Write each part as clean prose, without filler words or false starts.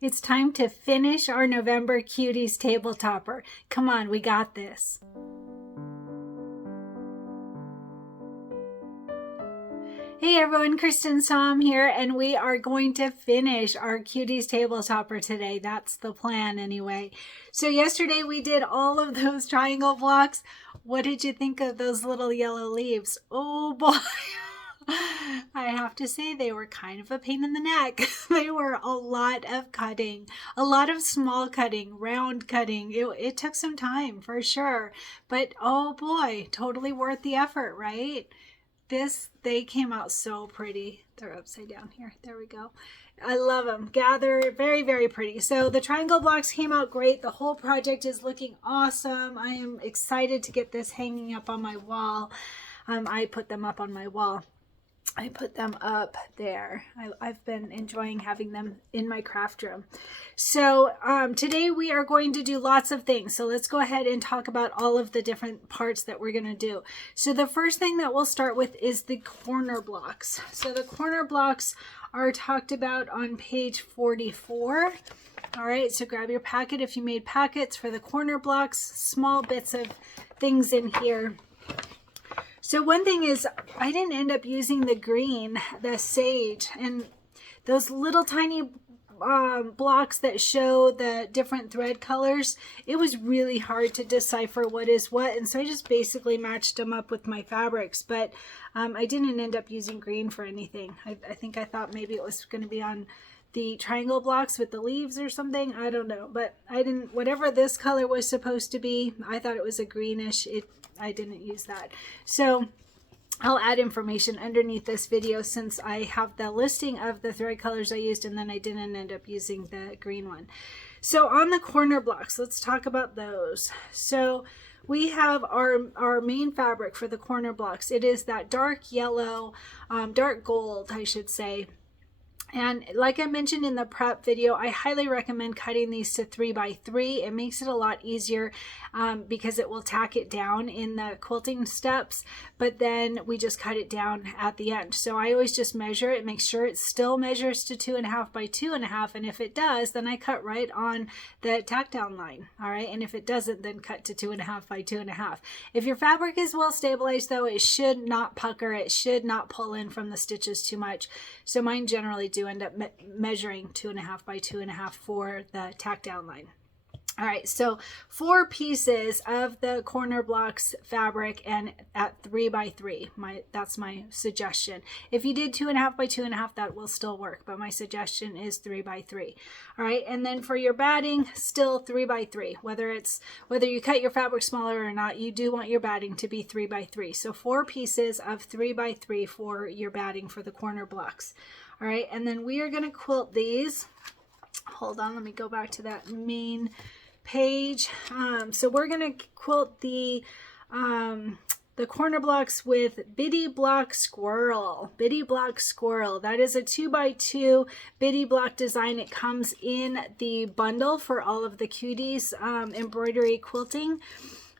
It's time to finish our November Cuties table topper. Come on, we got this. Hey everyone, Cristin Som here, and we are going to finish our Cuties table topper today. That's the plan anyway. So yesterday we did all of those triangle blocks. What did you think of those little yellow leaves? Oh boy. I have to say they were kind of a pain in the neck. They were a lot of cutting, a lot of small cutting, round cutting. It took some time for sure, but oh boy, totally worth the effort, right? They came out so pretty. They're upside down here. There we go. I love them. Gather, very, very pretty. So the triangle blocks came out great. The whole project is looking awesome. I am excited to get this hanging up on my wall. I put them up on my wall. I put them up there. I've been enjoying having them in my craft room. So today we are going to do lots of things. So let's go ahead and talk about all of the different parts that we're going to do. So the first thing that we'll start with is the corner blocks. So the corner blocks are talked about on page 44. All right, so grab your packet if you made packets for the corner blocks, small bits of things in here. So one thing is I didn't end up using the green, the sage, and those little tiny blocks that show the different thread colors. It was really hard to decipher what is what, and so I just basically matched them up with my fabrics, but I didn't end up using green for anything. I think I thought maybe it was going to be on the triangle blocks with the leaves or something. I don't know, but I didn't, whatever this color was supposed to be, I thought it was a greenish. I didn't use that. So I'll add information underneath this video since I have the listing of the thread colors I used, and then I didn't end up using the green one. So on the corner blocks, let's talk about those. So we have our main fabric for the corner blocks. It is that dark yellow, dark gold, I should say. And like I mentioned in the prep video, I highly recommend cutting these to 3x3. It makes it a lot easier because it will tack it down in the quilting steps, but then we just cut it down at the end. So I always just measure it, make sure it still measures to 2.5 by 2.5. And if it does, then I cut right on the tack down line. All right. And if it doesn't, then cut to 2.5 by 2.5. If your fabric is well stabilized though, it should not pucker. It should not pull in from the stitches too much. So mine generally do end up measuring 2.5 by 2.5 for the tack down line. All right, so 4 pieces of the corner blocks fabric and at 3x3. That's my suggestion. If you did 2.5 by 2.5, that will still work, but my suggestion is 3x3. All right, and then for your batting, still 3x3. Whether you cut your fabric smaller or not, you do want your batting to be 3x3. So 4 pieces of 3x3 for your batting for the corner blocks. All right, and then we are going to quilt these. Hold on, let me go back to that main page. So we're going to quilt the corner blocks with Bitty Block Squirrel. Bitty Block Squirrel. That is a 2x2 Bitty Block design. It comes in the bundle for all of the Cuties embroidery quilting.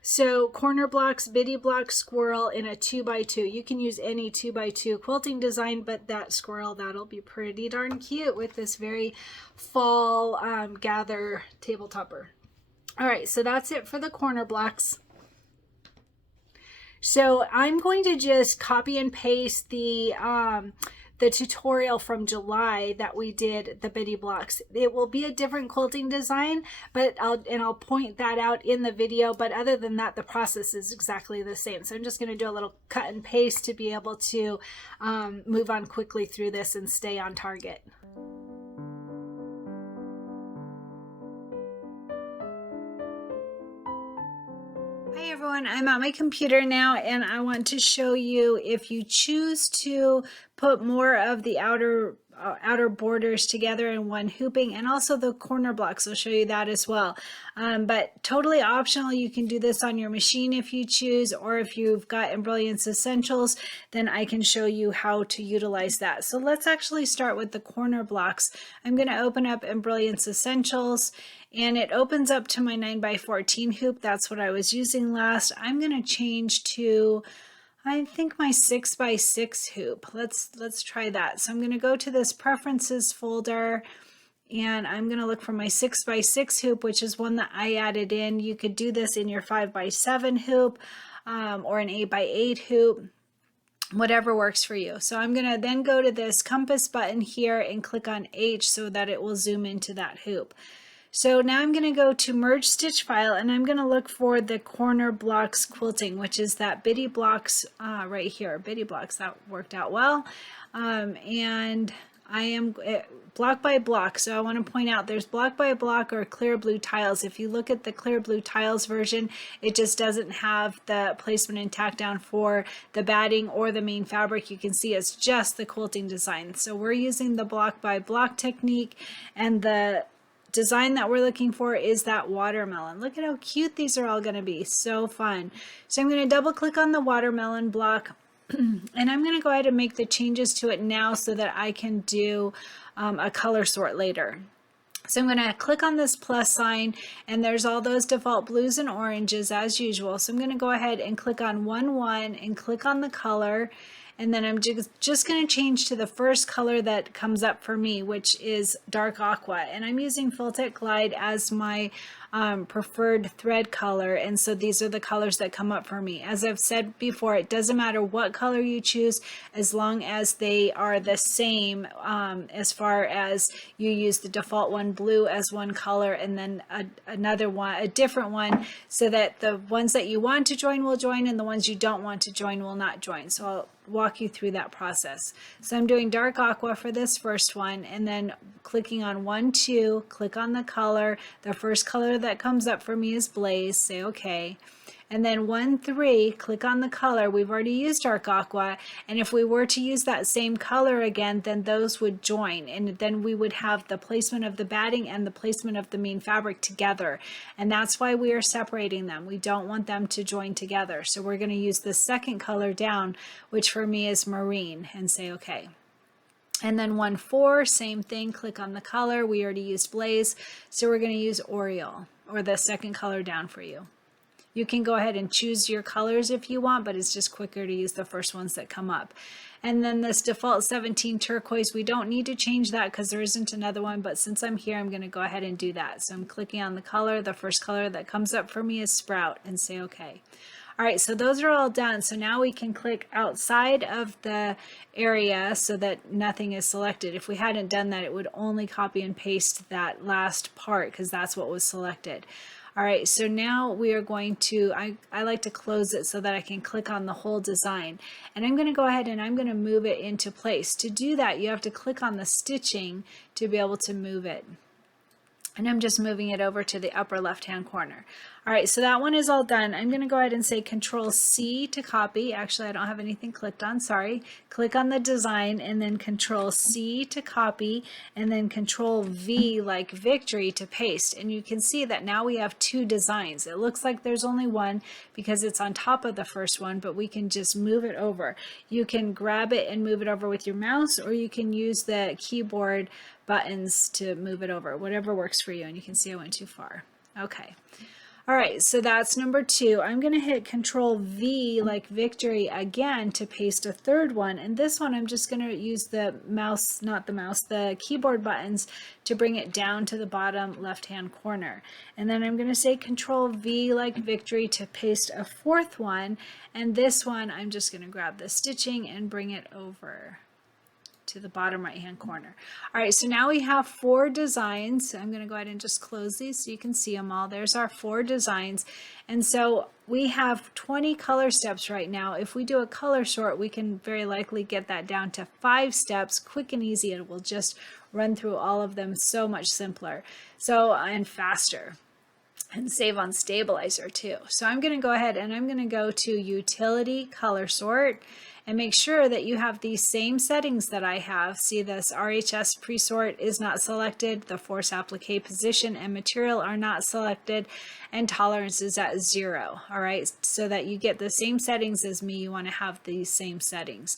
So corner blocks, Bitty Block Squirrel in a 2x2. You can use any 2x2 quilting design, but that squirrel, that'll be pretty darn cute with this very fall gather table topper. All right, so that's it for the corner blocks. So I'm going to just copy and paste the tutorial from July that we did the Bitty blocks. It will be a different quilting design, but I'll point that out in the video. But other than that, the process is exactly the same. So I'm just going to do a little cut and paste to be able to move on quickly through this and stay on target. Hi everyone, I'm at my computer now and I want to show you if you choose to put more of the outer borders together in one hooping, and also the corner blocks. I'll show you that as well. But totally optional. You can do this on your machine if you choose, or if you've got Embellishment Essentials, then I can show you how to utilize that. So let's actually start with the corner blocks. I'm going to open up Embellishment Essentials, and it opens up to my 9x14 hoop. That's what I was using last. I'm going to change to, I think, my 6x6 hoop. Let's try that. So I'm going to go to this preferences folder, and I'm going to look for my 6x6 hoop, which is one that I added in. You could do this in your 5x7 hoop or an 8x8 hoop, whatever works for you. So I'm going to then go to this compass button here and click on H so that it will zoom into that hoop. So now I'm going to go to merge stitch file, and I'm going to look for the corner blocks quilting, which is that bitty blocks right here. Bitty blocks, that worked out well. And I am block by block. So I want to point out there's block by block or clear blue tiles. If you look at the clear blue tiles version, it just doesn't have the placement and tack down for the batting or the main fabric. You can see it's just the quilting design. So we're using the block by block technique, and the design that we're looking for is that watermelon. Look at how cute these are all going to be. So fun. So I'm going to double click on the watermelon block, and I'm going to go ahead and make the changes to it now so that I can do a color sort later. So I'm going to click on this plus sign, and there's all those default blues and oranges as usual. So I'm going to go ahead and click on 1-1 and click on the color. And then I'm just going to change to the first color that comes up for me, which is dark aqua. And I'm using Filtech Glide as my preferred thread color. And so these are the colors that come up for me. As I've said before, it doesn't matter what color you choose as long as they are the same, as far as you use the default one blue as one color and then another one, a different one, so that the ones that you want to join will join and the ones you don't want to join will not join. So I'll walk you through that process. So I'm doing dark aqua for this first one, and then clicking on 1-2, click on the color. The first color that comes up for me is Blaze, say okay. And then 1-3, click on the color. We've already used dark aqua, and if we were to use that same color again, then those would join, and then we would have the placement of the batting and the placement of the main fabric together, and that's why we are separating them. We don't want them to join together, so we're going to use the second color down, which for me is Marine, and say okay. And then 1-4, same thing, click on the color. We already used Blaze, so we're going to use Oriole, or the second color down for you. You can go ahead and choose your colors if you want, but it's just quicker to use the first ones that come up. And then this default 17 turquoise, we don't need to change that because there isn't another one, but since I'm here, I'm going to go ahead and do that. So I'm clicking on the color. The first color that comes up for me is Sprout, and say okay. All right, so those are all done. So now we can click outside of the area so that nothing is selected. If we hadn't done that, it would only copy and paste that last part because that's what was selected. All right, so now we are going to, I like to close it so that I can click on the whole design. And I'm going to go ahead and I'm going to move it into place. To do that, you have to click on the stitching to be able to move it. And I'm just moving it over to the upper left-hand corner. All right, so that one is all done. I'm going to go ahead and say Control-C to copy. Actually, I don't have anything clicked on, sorry. Click on the design and then Control-C to copy and then Control-V like victory to paste. And you can see that now we have two designs. It looks like there's only one because it's on top of the first one, but we can just move it over. You can grab it and move it over with your mouse, or you can use the keyboard buttons to move it over, whatever works for you. And you can see I went too far. Okay. All right, so that's number 2. I'm going to hit Control-V like victory again to paste a third one. And this one I'm just going to use the mouse, not the mouse, the keyboard buttons to bring it down to the bottom left-hand corner. And then I'm going to say Control-V like victory to paste a fourth one. And this one I'm just going to grab the stitching and bring it over to the bottom right hand corner. All right, so now we have 4 designs. I'm going to go ahead and just close these so you can see them all. There's our 4 designs. And so we have 20 color steps right now. If we do a color sort, we can very likely get that down to 5 steps, quick and easy. It will just run through all of them so much simpler, and faster, and save on stabilizer too. So I'm going to go ahead and I'm going to go to Utility Color Sort and make sure that you have these same settings that I have. See, this RHS pre-sort is not selected, the force applique position and material are not selected, and tolerance is at 0. All right, so that you get the same settings as me, you want to have these same settings.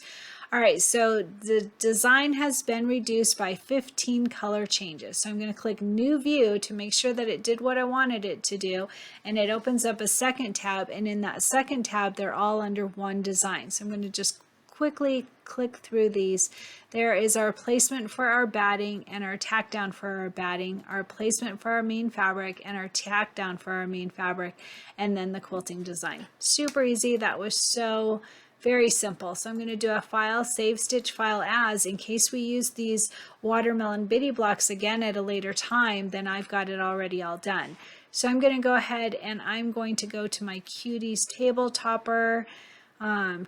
All right, so the design has been reduced by 15 color changes. So I'm going to click New View to make sure that it did what I wanted it to do, and it opens up a second tab, and in that second tab they're all under one design. So I'm going to just quickly click through these. There is our placement for our batting and our tack down for our batting, our placement for our main fabric and our tack down for our main fabric, and then the quilting design. Super easy. That was so very simple. So I'm going to do a file, save stitch file as, in case we use these watermelon bitty blocks again at a later time, then I've got it already all done. So I'm going to go ahead and I'm going to go to my Cuties table topper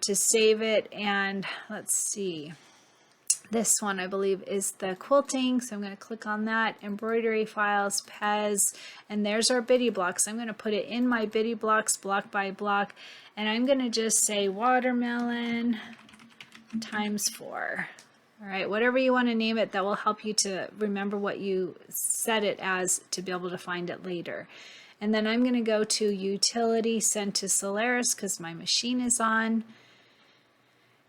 to save it, and let's see, this one I believe is the quilting, so I'm going to click on that, embroidery files, Pez, and there's our bitty blocks. I'm going to put it in my bitty blocks block by block, and I'm going to just say watermelon times 4. All right, whatever you want to name it, that will help you to remember what you set it as to be able to find it later. And then I'm going to go to utility, send to Celery because my machine is on,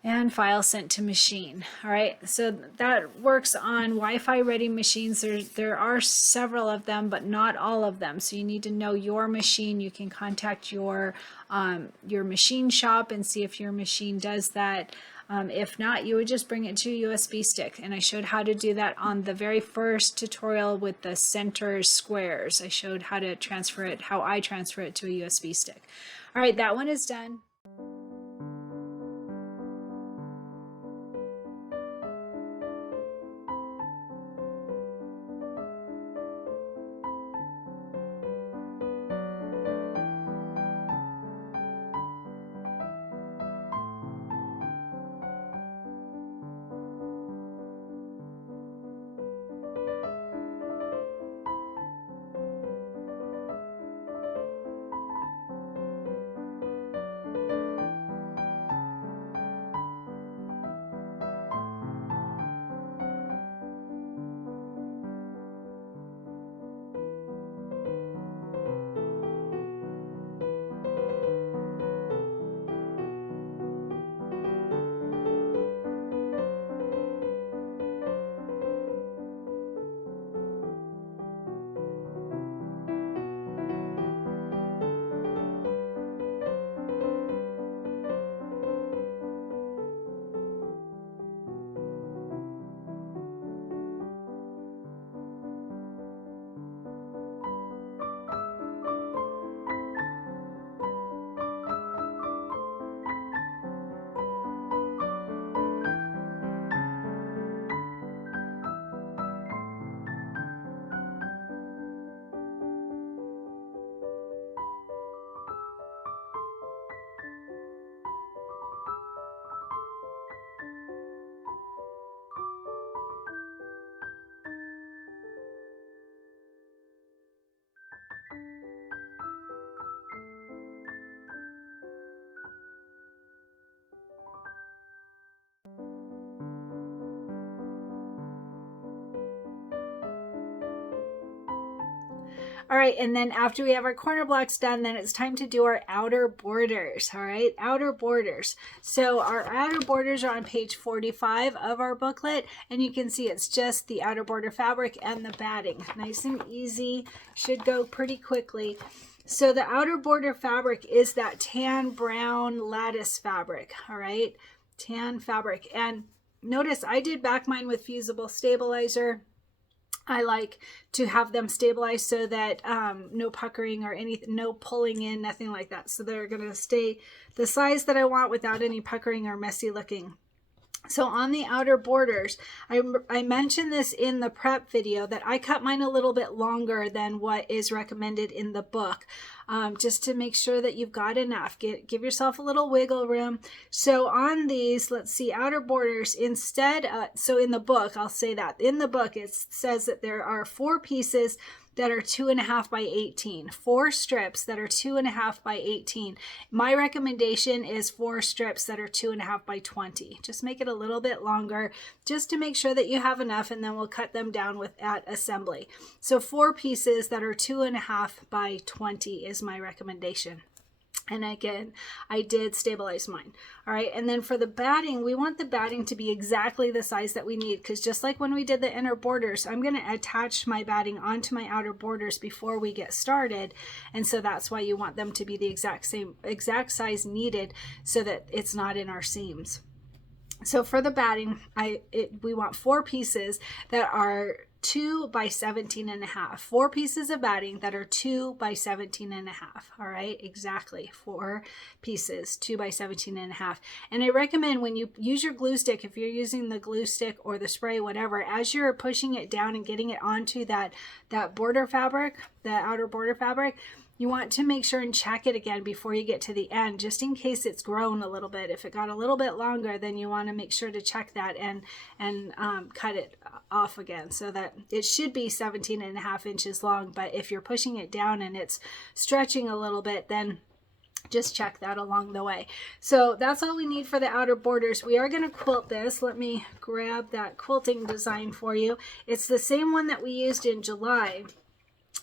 and file sent to machine. All right, so that works on Wi-Fi ready machines. There are several of them, but not all of them. So you need to know your machine. You can contact your machine shop and see if your machine does that. If not, you would just bring it to a USB stick. And I showed how to do that on the very first tutorial with the center squares. I showed how to transfer it, how I transfer it to a USB stick. All right, that one is done. All right, and then after we have our corner blocks done, then it's time to do our outer borders. All right, outer borders. So our outer borders are on page 45 of our booklet, and you can see it's just the outer border fabric and the batting. Nice and easy, should go pretty quickly. So the outer border fabric is that tan brown lattice fabric. All right, tan fabric. And notice I did back mine with fusible stabilizer. I like to have them stabilized so that no puckering or anything, no pulling in, nothing like that. So they're going to stay the size that I want without any puckering or messy looking. So on the outer borders, I mentioned this in the prep video that I cut mine a little bit longer than what is recommended in the book, just to make sure that you've got enough. Give yourself a little wiggle room. So on these, let's see, outer borders, instead, so in the book, I'll say that. In the book, it says that there are 4 pieces that are 2.5 by 18, 4 strips that are 2.5 by 18. My recommendation is 4 strips that are 2.5 by 20. Just make it a little bit longer just to make sure that you have enough, and then we'll cut them down at assembly. So 4 pieces that are 2.5 by 20 is my recommendation. And again, I did stabilize mine. All right, and then for the batting, we want the batting to be exactly the size that we need, because just like when we did the inner borders, I'm going to attach my batting onto my outer borders before we get started. And so that's why you want them to be the exact size needed so that it's not in our seams. So for the batting, we want 4 pieces that are 2 by 17.5. 4 pieces of batting that are 2 by 17.5. All right, exactly 4 pieces, 2 by 17.5. And I recommend when you use your glue stick, if you're using the glue stick or the spray, whatever, as you're pushing it down and getting it onto that border fabric, the outer border fabric, you want to make sure and check it again before you get to the end, just in case it's grown a little bit. If it got a little bit longer, then you want to make sure to check that and cut it off again, so that it should be 17.5 inches long. But if you're pushing it down and it's stretching a little bit, then just check that along the way. So that's all we need for the outer borders. We are going to quilt this. Let me grab that quilting design for you. It's the same one that we used in July.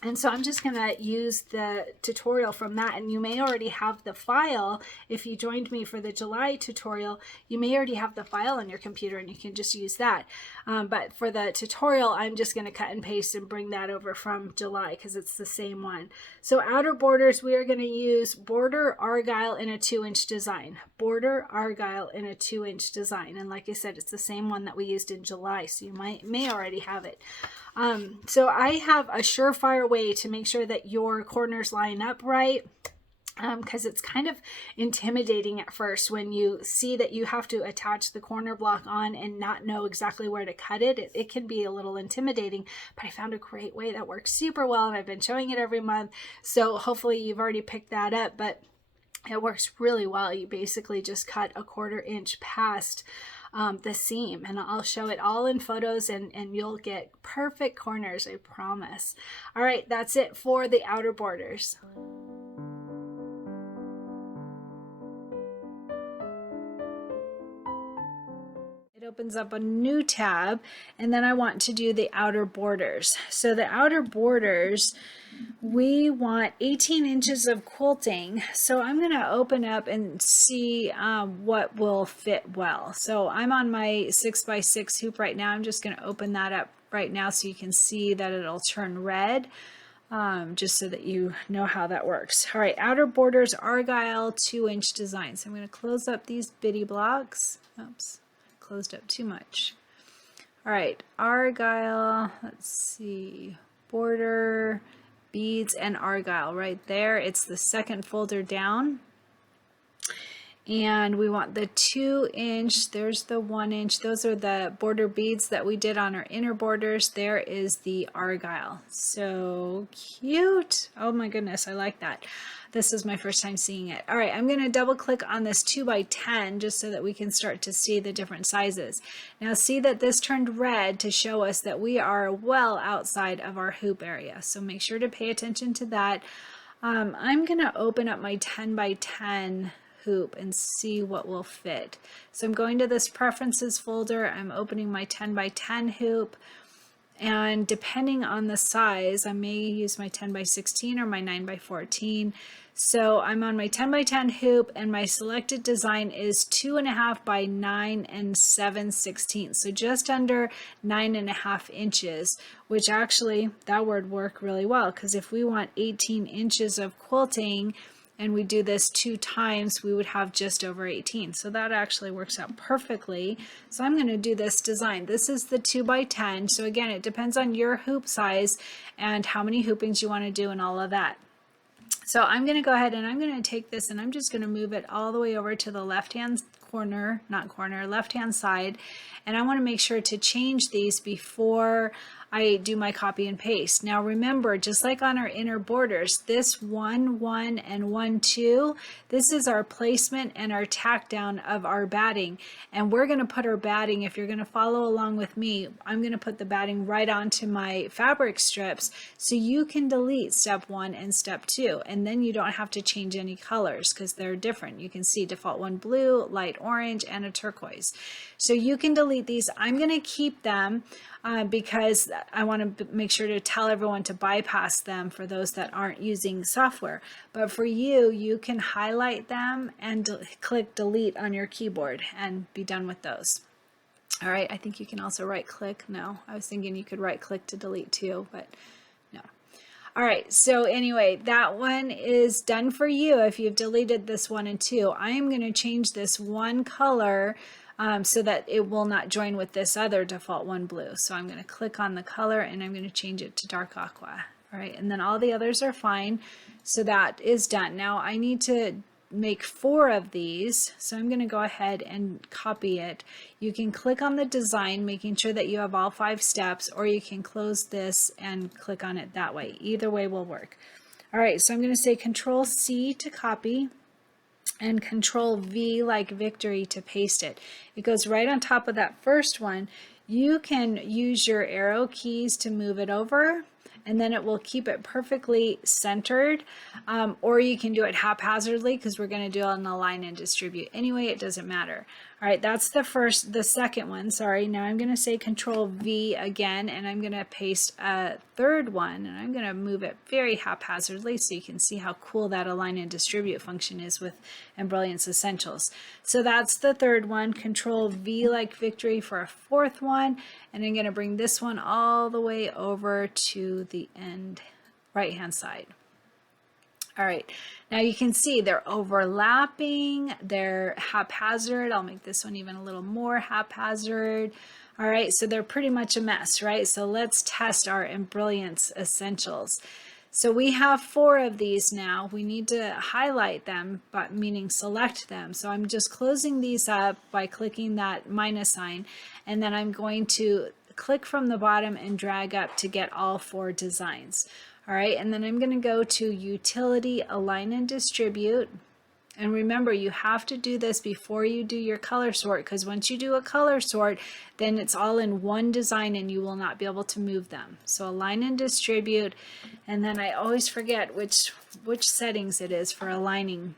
And so I'm just going to use the tutorial from that. And you may already have the file. If you joined me for the July tutorial, you may already have the file on your computer and you can just use that. But for the tutorial, I'm just going to cut and paste and bring that over from July because it's the same one. So outer borders, we are going to use border argyle in a 2-inch design. Border argyle in a 2-inch design. And like I said, it's the same one that we used in July. So you may already have it. So I have a surefire way to make sure that your corners line up right, because it's kind of intimidating at first when you see that you have to attach the corner block on and not know exactly where to cut it. It can be a little intimidating, but I found a great way that works super well, and I've been showing it every month. So hopefully you've already picked that up, but it works really well. You basically just cut a 1/4 inch past the seam, and I'll show it all in photos, and you'll get perfect corners, I promise. All right, that's it for the outer borders. It opens up a new tab, and then I want to do the outer borders. So the outer borders, we want 18 inches of quilting. So I'm going to open up and see what will fit well. So I'm on my 6x6 hoop right now. I'm just going to open that up right now so you can see that it'll turn red, just so that you know how that works. All right, outer borders, argyle, 2-inch design. So I'm going to close up these bitty blocks. Oops, closed up too much. All right, argyle, let's see, border, beads, and argyle right there. It's the second folder down. And we want the 2-inch, there's the 1-inch. Those are the border beads that we did on our inner borders. There is the argyle. So cute. Oh my goodness, I like that. This is my first time seeing it. All right, I'm going to double click on this 2x10 just so that we can start to see the different sizes. Now see that this turned red to show us that we are well outside of our hoop area. So make sure to pay attention to that. I'm going to open up my 10x10 hoop and see what will fit. So I'm going to this preferences folder. I'm opening my 10x10 hoop. And depending on the size, I may use my 10x16 or my 9x14. So I'm on my 10x10 hoop, and my selected design is 2.5 by 9 7/16. So just under 9.5 inches, which actually that would work really well, because if we want 18 inches of quilting and we do this 2 times, we would have just over 18. So that actually works out perfectly. So I'm going to do this design. This is the 2x10. So again, it depends on your hoop size and how many hoopings you want to do and all of that. So I'm going to go ahead and I'm going to take this and I'm just going to move it all the way over to the left-hand corner, left-hand side. And I want to make sure to change these before I do my copy and paste. Now remember, just like on our inner borders, this 1, 1, and 1, 2, this is our placement and our tack down of our batting. And we're going to put our batting, if you're going to follow along with me, I'm going to put the batting right onto my fabric strips so you can delete step 1 and step 2. And then you don't have to change any colors because they're different. You can see default one blue, light orange, and a turquoise. So you can delete these. I'm going to keep them because I want to make sure to tell everyone to bypass them for those that aren't using software. But for you, you can highlight them and click delete on your keyboard and be done with those. All right, I think you can also right click. No, I was thinking you could right click to delete too, but no. All right, so anyway, that one is done for you if you've deleted this 1 and 2. I am going to change this one color so that it will not join with this other default one blue. So I'm going to click on the color and I'm going to change it to dark aqua. All right, and then all the others are fine. So that is done. Now I need to make 4 of these, so I'm going to go ahead and copy it. You can click on the design, making sure that you have all 5 steps, or you can close this and click on it that way. Either way will work. All right, so I'm going to say Control C to copy and Control V like victory to paste it. It goes right on top of that first one. You can use your arrow keys to move it over, and then it will keep it perfectly centered, or you can do it haphazardly because we're going to do it on align and distribute. Anyway, it doesn't matter. All right, that's the second one, sorry. Now I'm going to say Control V again, and I'm going to paste a third one, and I'm going to move it very haphazardly so you can see how cool that align and distribute function is with Embrilliance Essentials. So that's the third one. Control V like victory for a fourth one, and I'm going to bring this one all the way over to the end right hand side. All right, now you can see they're overlapping, they're haphazard. I'll make this one even a little more haphazard. All right, so they're pretty much a mess, right? So let's test our Embrilliance Essentials. So we have 4 of these now. We need to highlight them, but meaning select them. So I'm just closing these up by clicking that minus sign, and then I'm going to click from the bottom and drag up to get all 4 designs. All right, and then I'm going to go to Utility, Align and Distribute. And remember, you have to do this before you do your color sort, because once you do a color sort, then it's all in one design and you will not be able to move them. So Align and Distribute, and then I always forget which settings it is for aligning.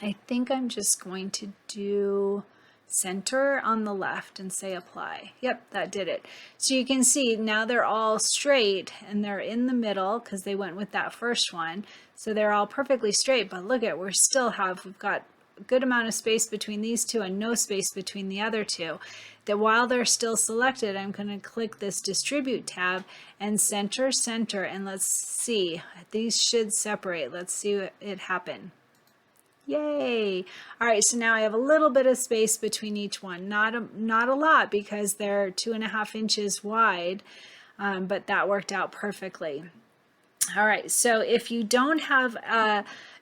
I think I'm just going to do center on the left and say apply. Yep, that did it. So you can see now they're all straight and they're in the middle because they went with that first one. So they're all perfectly straight, but look at, we've got a good amount of space between these two and no space between the other two. That while they're still selected, I'm going to click this distribute tab and center, and let's see, these should separate. Let's see it happen. Yay! All right, so now I have a little bit of space between each one. Not a lot because they're 2.5 inches wide, but that worked out perfectly. All right, so if you don't have,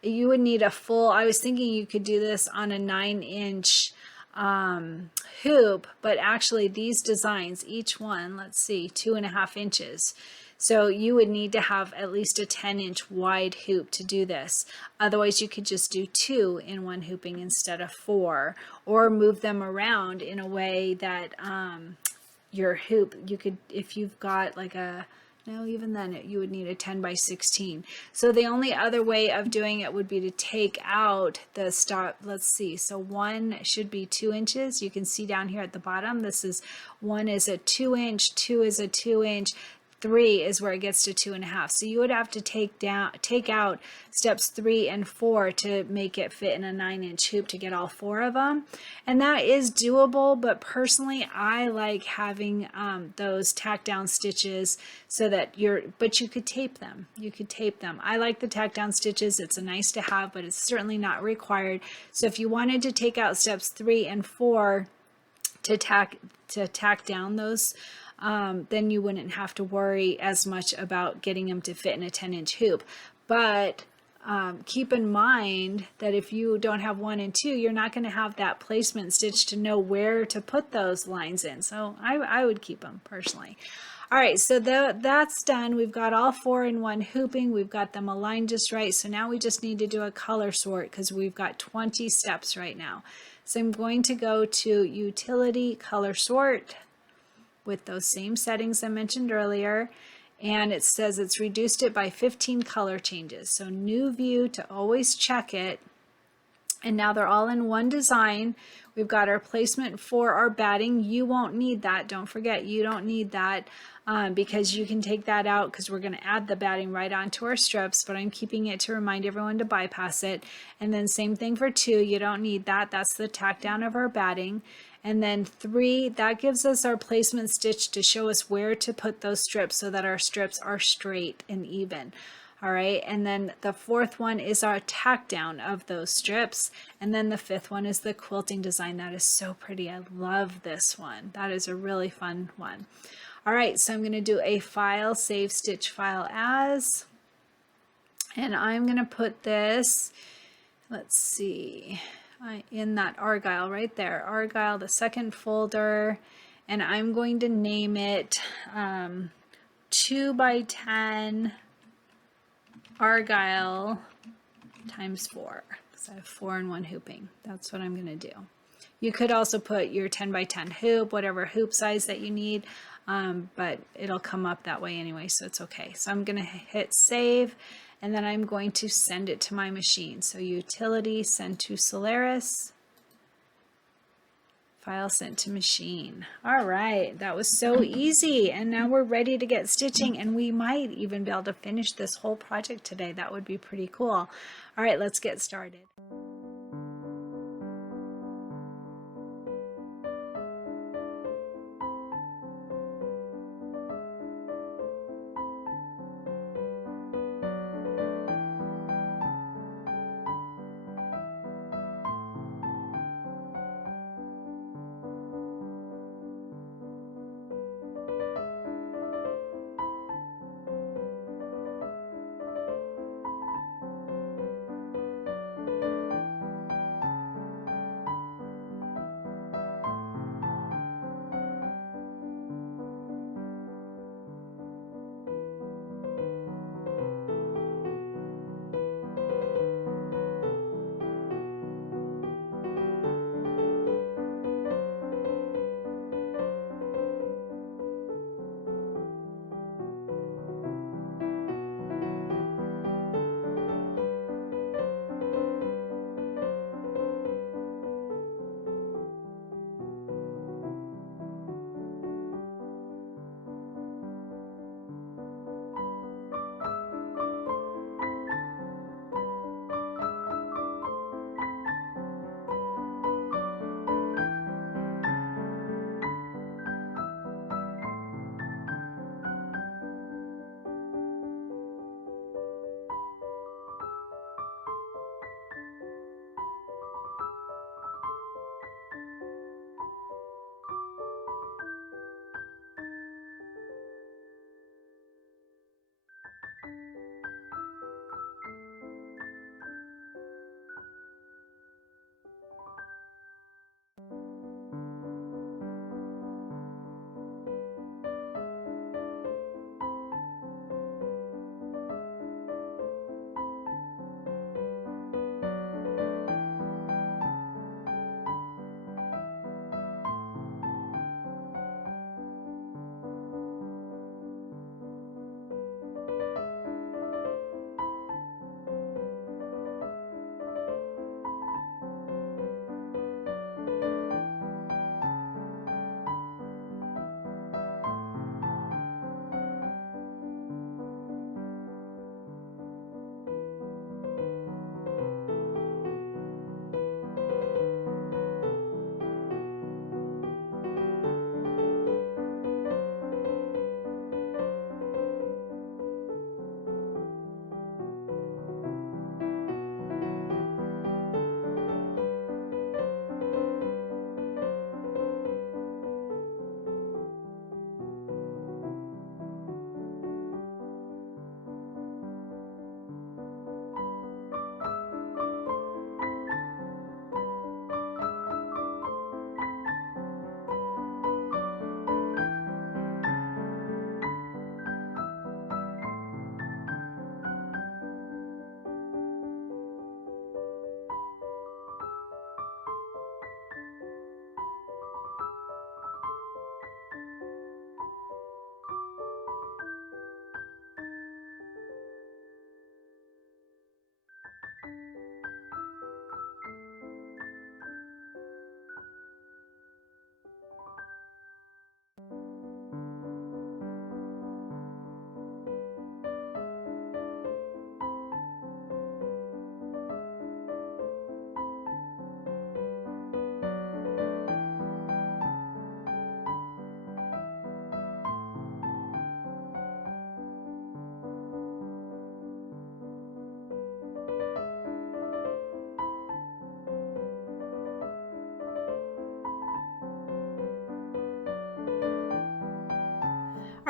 you would need a full, I was thinking you could do this on a 9-inch hoop, but actually these designs, each one, let's see, 2.5 inches. So you would need to have at least a 10-inch wide hoop to do this. Otherwise, you could just do 2 in one hooping instead of 4, or move them around in a way that your hoop, you could, if you've got like a, no, even then you would need a 10 by 16. So the only other way of doing it would be to take out the stop. Let's see. So 1 should be 2 inches. You can see down here at the bottom, this is 1 is a 2-inch, 2 is a 2-inch, 3 is where it gets to 2.5. So you would have to take out steps 3 and 4 to make it fit in a 9-inch hoop to get all 4 of them. And that is doable, but personally I like having those tack down stitches so that but you could tape them. I like the tack down stitches. It's a nice to have, but it's certainly not required. So if you wanted to take out steps 3 and 4 to tack down those, then you wouldn't have to worry as much about getting them to fit in a 10-inch hoop. But keep in mind that if you don't have 1 and 2, you're not going to have that placement stitch to know where to put those lines in. So I would keep them personally. All right, so that's done. We've got all 4 in one hooping. We've got them aligned just right. So now we just need to do a color sort because we've got 20 steps right now. So I'm going to go to Utility, Color Sort, with those same settings I mentioned earlier, and it says it's reduced it by 15 color changes. So new view to always check it, and now they're all in one design. We've got our placement for our batting. You won't need that. Don't forget, you don't need that because you can take that out because we're going to add the batting right onto our strips, but I'm keeping it to remind everyone to bypass it. And then same thing for 2, you don't need that. That's the tack down of our batting. And then 3, that gives us our placement stitch to show us where to put those strips so that our strips are straight and even. All right, and then the fourth one is our tack down of those strips. And then the fifth one is the quilting design. That is so pretty. I love this one. That is a really fun one. All right, so I'm going to do a file, save stitch file as, and I'm going to put this, let's see, in that Argyle right there, Argyle, the second folder, and I'm going to name it 2 by 10 Argyle times 4, because I have 4 and 1 hooping. That's what I'm going to do. You could also put your 10 by 10 hoop, whatever hoop size that you need, but it'll come up that way anyway, so it's okay. So I'm going to hit save, and then I'm going to send it to my machine. So utility, send to Solaris, file sent to machine. All right, that was so easy, and now we're ready to get stitching, and we might even be able to finish this whole project today. That would be pretty cool. All right, let's get started.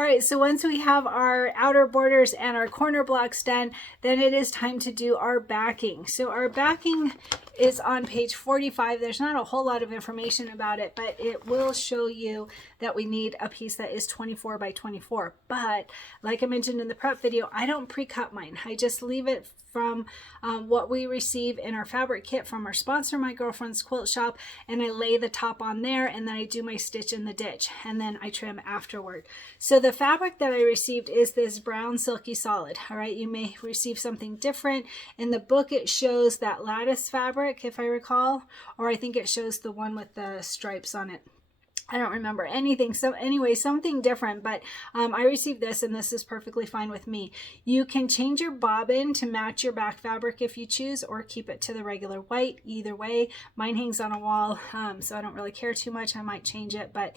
All right, so once we have our outer borders and our corner blocks done, then it is time to do our backing. So our backing is on page 45. There's not a whole lot of information about it, but it will show you that we need a piece that is 24 by 24. But like I mentioned in the prep video, I don't pre-cut mine. I just leave it from what we receive in our fabric kit from our sponsor, My Girlfriend's Quilt Shop, and I lay the top on there, and then I do my stitch in the ditch, and then I trim afterward. So the fabric that I received is this brown silky solid. All right, you may receive something different. In the book it shows that lattice fabric, if I recall, or I think it shows the one with the stripes on it. I don't remember anything. So anyway, something different, but I received this, and this is perfectly fine with me. You can change your bobbin to match your back fabric if you choose, or keep it to the regular white. Either way, mine hangs on a wall, so I don't really care too much. I might change it, but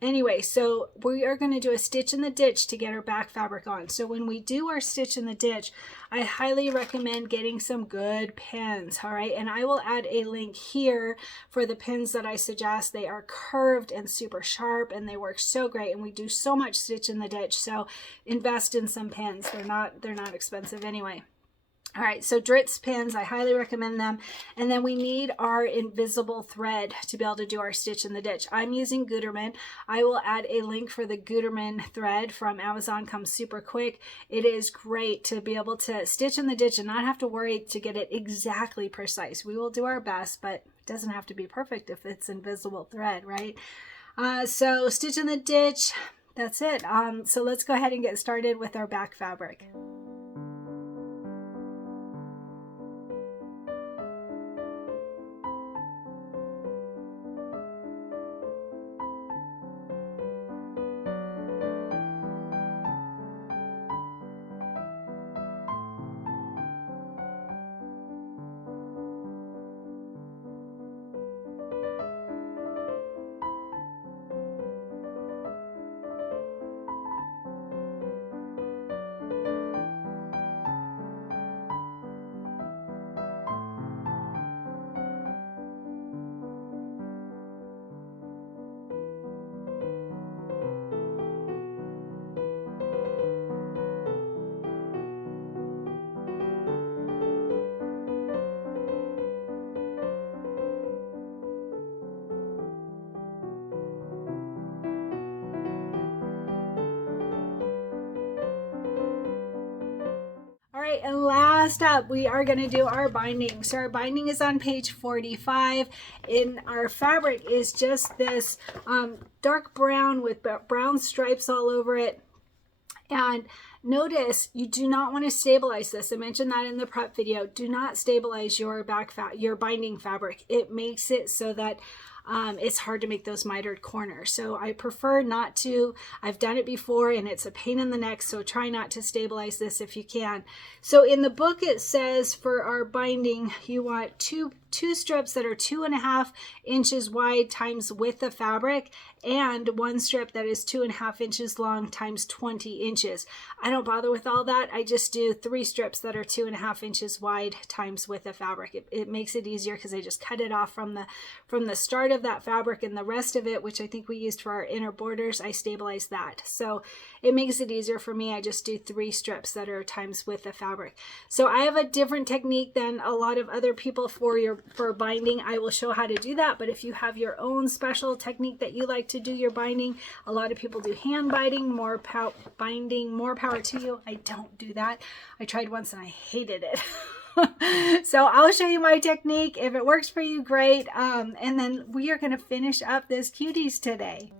anyway, so we are going to do a stitch in the ditch to get our back fabric on. So when we do our stitch in the ditch, I highly recommend getting some good pins. All right, and I will add a link here for the pins that I suggest. They are curved and super sharp, and they work so great, and we do so much stitch in the ditch, so invest in some pins. They're not expensive anyway. All right, so Dritz pins, I highly recommend them. And then we need our invisible thread to be able to do our stitch in the ditch. I'm using Gutermann. I will add a link for the Gutermann thread from Amazon. Comes super quick. It is great to be able to stitch in the ditch and not have to worry to get it exactly precise. We will do our best, but it doesn't have to be perfect if it's invisible thread, right? So stitch in the ditch, that's it. So let's go ahead and get started with our back fabric. And last up, we are going to do our binding. So our binding is on page 45. In our fabric is just this dark brown with brown stripes all over it. And notice you do not want to stabilize this. I mentioned that in the prep video. Do not stabilize your binding fabric. It makes it so that it's hard to make those mitered corners. So I prefer not to. I've done it before and it's a pain in the neck, so try not to stabilize this if you can. So in the book it says for our binding you want two strips that are 2.5 inches wide times width of fabric, and one strip that is 2.5 inches long times 20 inches. I don't bother with all that. I just do 3 strips that are 2.5 inches wide times width of fabric. It makes it easier because I just cut it off from the start of that fabric, and the rest of it, which I think we used for our inner borders, I stabilized that. So it makes it easier for me. I just do 3 strips that are times width of fabric. So I have a different technique than a lot of other people for binding. I will show how to do that, but if you have your own special technique that you like to do your binding, a lot of people do hand binding, more power to you. I don't do that. I tried once and I hated it. So I'll show you my technique. If it works for you, great. And then we are going to finish up this cuties today.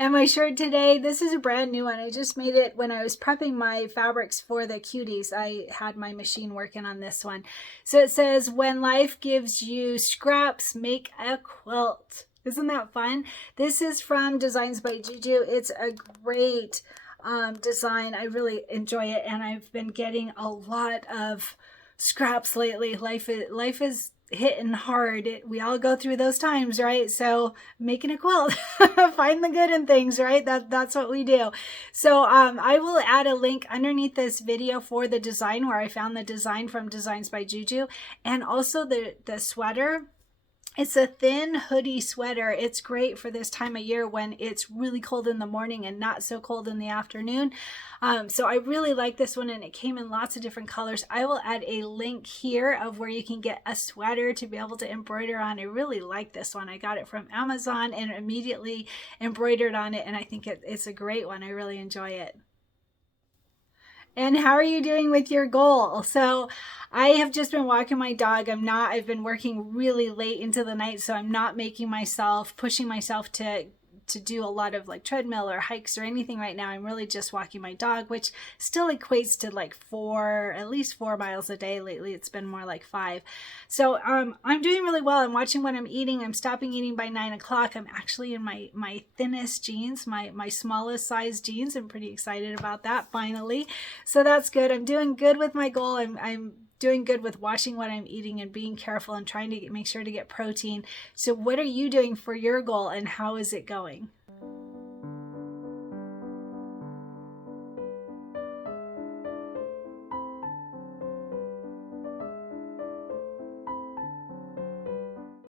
And my shirt today, this is a brand new one. I just made it when I was prepping my fabrics for the cuties. I had my machine working on this one. So it says, when life gives you scraps, make a quilt. Isn't that fun? This is from Designs by Juju. It's a great design. I really enjoy it, and I've been getting a lot of scraps lately. Life is hitting hard. We all go through those times, right? So making a quilt, find the good in things, right? That's what we do. So I will add a link underneath this video for the design where I found the design from Designs by Juju, and also the sweater. It's a thin hoodie sweater. It's great for this time of year when it's really cold in the morning and not so cold in the afternoon. So I really like this one, and it came in lots of different colors. I will add a link here of where you can get a sweater to be able to embroider on. I really like this one. I got it from Amazon and immediately embroidered on it, and I think it's a great one. I really enjoy it. And how are you doing with your goal? So I have just been walking my dog. I've been working really late into the night, so I'm not pushing myself to do a lot of like treadmill or hikes or anything right now. I'm really just walking my dog, which still equates to like at least 4 miles a day. Lately it's been more like 5. So I'm doing really well. I'm watching what I'm eating. I'm stopping eating by 9 o'clock. I'm actually in my thinnest jeans, my smallest size jeans. I'm pretty excited about that finally. So that's good. I'm doing good with my goal. I'm doing good with watching what I'm eating and being careful and trying to make sure to get protein. So what are you doing for your goal, and how is it going?